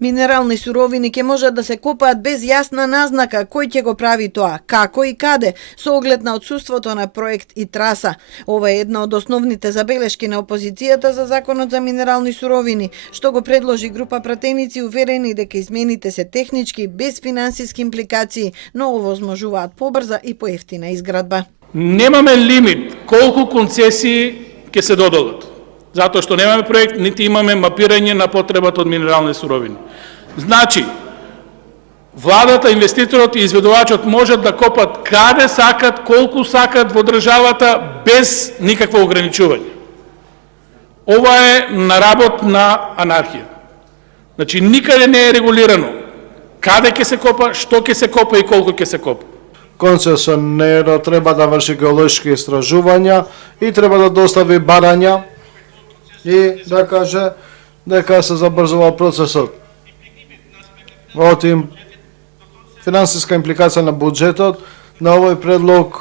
Минерални суровини ќе можат да се копаат без јасна назнака кој ќе го прави тоа, како и каде, со оглед на отсуството на проект и траса. Ова е една од основните забелешки на опозицијата за Законот за минерални суровини, што го предложи група пратеници уверени дека измените се технички, без финансиски импликации, но овозможуваат побрза и поевтина изградба. Немаме лимит колку концесии ќе се додадат. Затоа што немаме проект, нити имаме мапирање на потребата од минерални суровини. Значи, владата, инвеститорот и изведувачот можат да копат каде сакат, колку сакат во државата, без никакво ограничување. Ова е на работ на анархија. Значи, никаде не е регулирано каде ќе се копа, што ќе се копа и колку ќе се копа. Концесионерот треба да врши геолошки истражувања и треба да достави барања и да каже дека се забрзува процесот. Отим финансиска импликација на буџетот, на овој предлог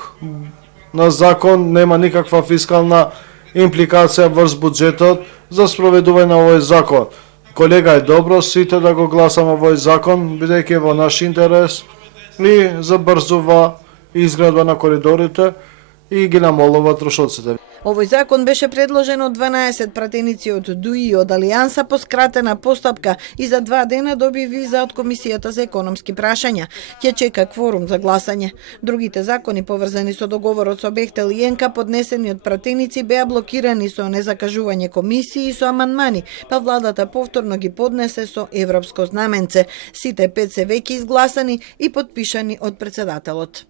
на закон нема никаква фискална импликација врз буџетот за спроведување на овој закон. Колега, е добро сите да го гласаме овој закон, бидејќи е во наш интерес и забрзува изградба на коридорите и ги намалува трошоците. Овој закон беше предложен од 12 пратеници од ДУИ и од Алијанса по скратена постапка и за 2 дена доби виза од Комисијата за економски прашања. Ќе чека кворум за гласање. Другите закони поврзани со договорот со Бехтел и ЕНКА поднесени од пратеници беа блокирани со незакажување комисии и со амандмани, па владата повторно ги поднесе со европско знаменце. Сите 5 се веќе изгласани и подпишани од председателот.